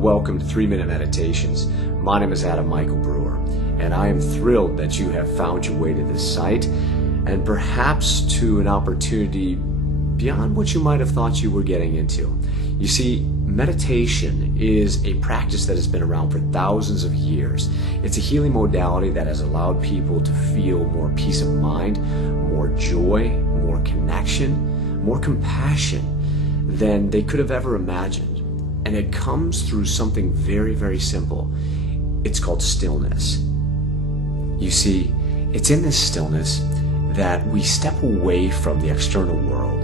welcome to 3-Minute Meditations. My name is Adam Michael Brewer, and I am thrilled that you have found your way to this site and perhaps to an opportunity beyond what you might have thought you were getting into. You see, meditation is a practice that has been around for thousands of years. It's a healing modality that has allowed people to feel more peace of mind, more joy, more connection, more compassion than they could have ever imagined. And it comes through something very, very simple. It's called stillness. You see, it's in this stillness that we step away from the external world,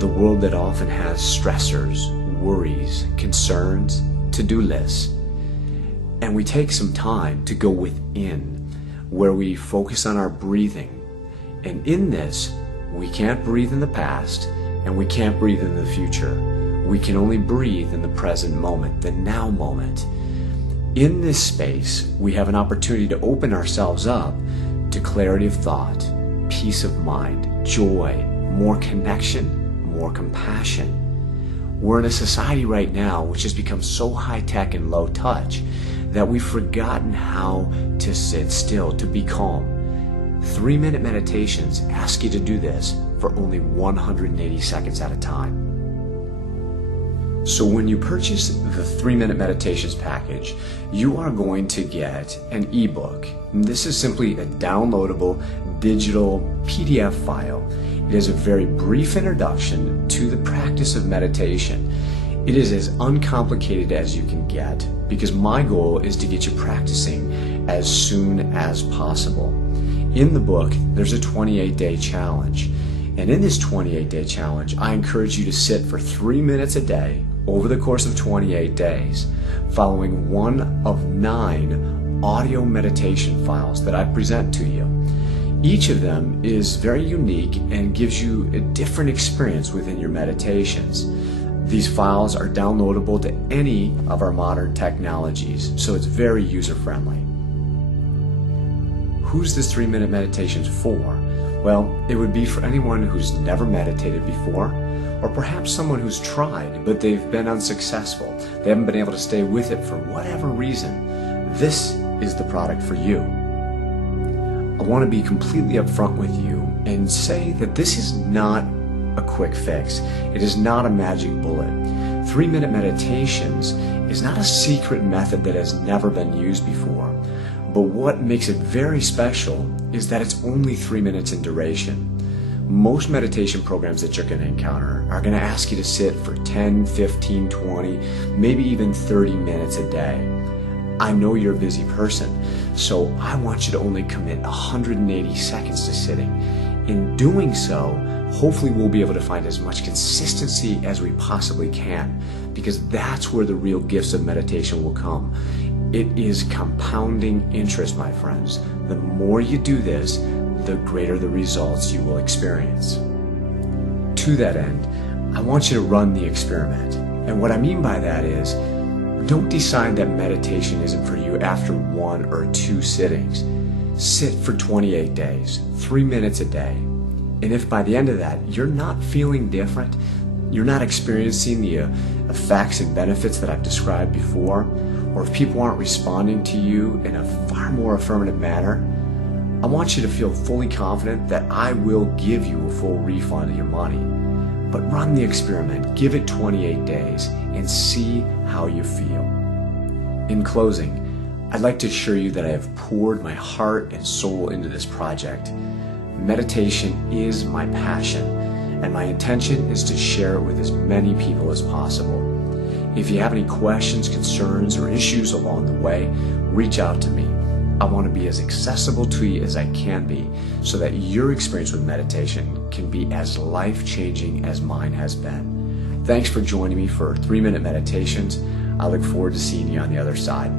the world that often has stressors, worries, concerns, to-do lists. And we take some time to go within, where we focus on our breathing. And in this, we can't breathe in the past, and we can't breathe in the future. We can only breathe in the present moment, the now moment. In this space, we have an opportunity to open ourselves up to clarity of thought, peace of mind, joy, more connection, more compassion. We're in a society right now which has become so high-tech and low-touch that we've forgotten how to sit still, to be calm. 3-minute meditations ask you to do this for only 180 seconds at a time. So when you purchase the 3-Minute Meditations package, you are going to get an ebook. This is simply a downloadable digital PDF file. It is a very brief introduction to the practice of meditation. It is as uncomplicated as you can get, because my goal is to get you practicing as soon as possible. In the book, there's a 28-day challenge. And in this 28-day challenge, I encourage you to sit for 3 minutes a day over the course of 28 days, following one of 9 audio meditation files that I present to you. Each of them is very unique and gives you a different experience within your meditations. These files are downloadable to any of our modern technologies, so it's very user-friendly. Who's this 3-minute meditations for? Well, it would be for anyone who's never meditated before, or perhaps someone who's tried, but they've been unsuccessful. They haven't been able to stay with it for whatever reason. This is the product for you. I want to be completely upfront with you and say that this is not a quick fix. It is not a magic bullet. 3-minute meditations is not a secret method that has never been used before. But what makes it very special is that it's only 3 minutes in duration. Most meditation programs that you're going to encounter are going to ask you to sit for 10, 15, 20, maybe even 30 minutes a day. I know you're a busy person, so I want you to only commit 180 seconds to sitting. In doing so, hopefully we'll be able to find as much consistency as we possibly can, because that's where the real gifts of meditation will come. It is compounding interest, my friends. The more you do this, the greater the results you will experience. To that end, I want you to run the experiment. And what I mean by that is, don't decide that meditation isn't for you after 1 or 2 sittings. Sit for 28 days, 3 minutes a day. And if by the end of that, you're not feeling different, you're not experiencing the effects and benefits that I've described before, or if people aren't responding to you in a far more affirmative manner, I want you to feel fully confident that I will give you a full refund of your money. But run the experiment, give it 28 days, and see how you feel. In closing, I'd like to assure you that I have poured my heart and soul into this project. Meditation is my passion, and my intention is to share it with as many people as possible. If you have any questions, concerns, or issues along the way, reach out to me. I want to be as accessible to you as I can be so that your experience with meditation can be as life-changing as mine has been. Thanks for joining me for 3-Minute Meditations. I look forward to seeing you on the other side.